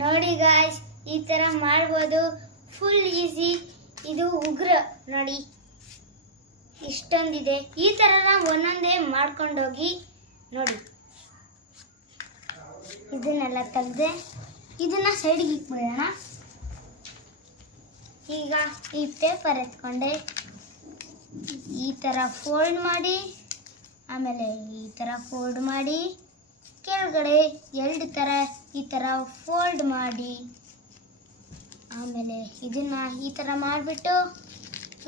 ನೋಡಿ ಗಾಯ್ಸ್, ಈ ಥರ ಮಾಡ್ಬೋದು. Full easy. ಇದು ಉಗ್ರ ನೋಡಿ, ಇಷ್ಟೊಂದಿದೆ. ಈ ಥರ ನಾವು ಒಂದೊಂದೇ ಮಾಡ್ಕೊಂಡೋಗಿ ನೋಡಿ. ಇದನ್ನೆಲ್ಲ ತೆಗೆದೆ ಇದನ್ನು ಸೈಡಿಗೆ ಇಟ್ಬಿಡೋಣ. ಈಗ ಈ ಪೇಪರ್ ಎತ್ಕೊಂಡೆ ಈ ಥರ ಫೋಲ್ಡ್ ಮಾಡಿ, ಆಮೇಲೆ ಈ ಥರ ಫೋಲ್ಡ್ ಮಾಡಿ, ಕೆಳಗಡೆ ಎರಡು ಥರ ಈ ಥರ ಫೋಲ್ಡ್ ಮಾಡಿ, ಆಮೇಲೆ ಇದನ್ನು ಈ ಥರ ಮಾಡಿಬಿಟ್ಟು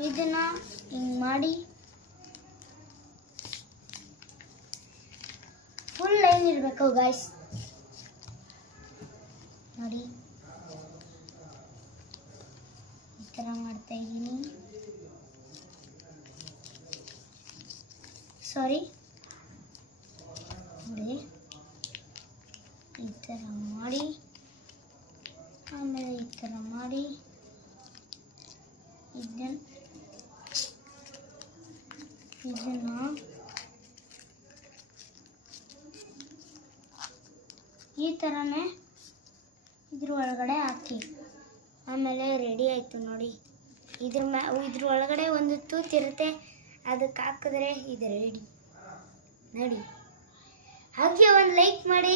ಇದನ್ನು ಹಿಂಗೆ ಮಾಡಿ ಫುಲ್ ಲೈನ್ ಇರಬೇಕು ಗಾಯ್ಸ್. ನೋಡಿ ಈ ಥರ ಮಾಡ್ತಾ ಇದ್ದೀನಿ. ಸಾರಿ, ನೋಡಿ ಈ ಥರ ಮಾಡಿ, ಆಮೇಲೆ ಈ ಥರ ಮಾಡಿ, ಇದನ್ನು ಈ ಥರನೇ ಇದ್ರ ಒಳಗಡೆ ಹಾಕಿ, ಆಮೇಲೆ ರೆಡಿ ಆಯಿತು ನೋಡಿ. ಇದ್ರ ಒಳಗಡೆ ಒಂದು ತೂತಿರುತ್ತೆ, ಅದಕ್ಕೆ ಹಾಕಿದ್ರೆ ಇದು ರೆಡಿ ನೋಡಿ. ಹಾಗೆ ಒಂದು ಲೈಕ್ ಮಾಡಿ,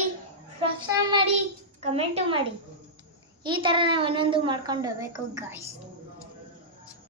ಸಬ್ಸ್ಕ್ರೈಬ್ ಮಾಡಿ, ಕಮೆಂಟು ಮಾಡಿ. ಈ ಥರ ನಾವು ಒಂದೊಂದು ಮಾಡ್ಕೊಂಡು ಹೋಗ್ಬೇಕು ಗಾಯ್ಸ್.